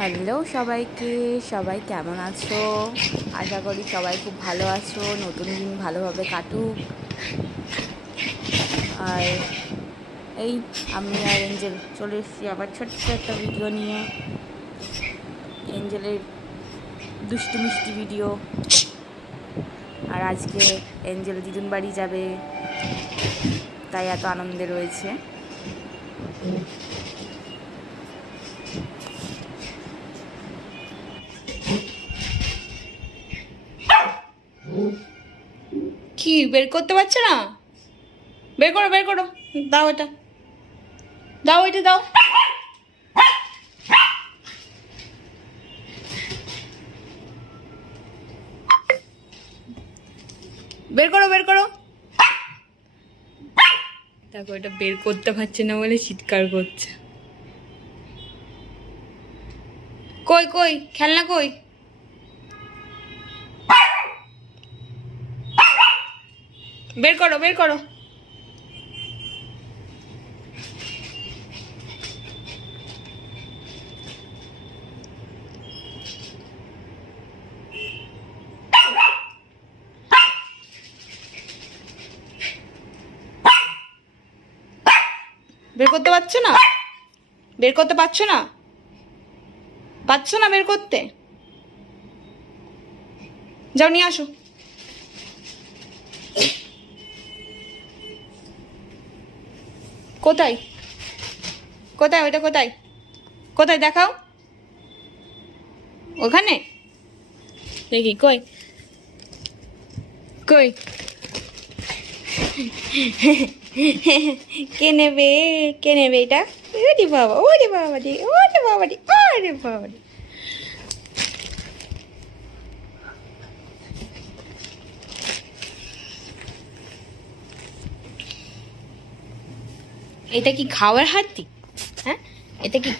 Hello সবাইকে, সবাই কেমন আছো? আশা করি সবাই খুব ভালো আছো। নতুন দিন ভালোভাবে কাটুক। আর এই আমি আর এঞ্জেল চলে এসেছি আবার ছোট্ট একটা ভিডিও নিয়ে। এঞ্জেলের দুষ্টু মিষ্টি ভিডিও। আর আজকে এঞ্জেল দিদুন বাড়ি যাবে, তাই এত আনন্দে রয়েছে। কি বের করতে পারছে না? বের করো, বের করো। দাও এটা, দাও এটা, দাও। বের করো, বের করো। দেখো, এটা বের করতে পারছে না বলে চিৎকার করছে। কই কই খেলনা কই? বের করো, বের করো। বের করতে পারছো না? বের করতে পারছো না? পারছো না বের করতে? যাও নিয়ে আসো। কোথায় কোথায় ওইটা কোথায়? কোথায় দেখাও। ওখানে দেখি, কই কই? কে নেবে? কে নেবে এটা? ওরে বাবা, ওরে বাবা রে, ওরে বাবা রে, ওরে বাবা রে। এটা কি খাওয়ার হাতি? হ্যাঁ, এটা কি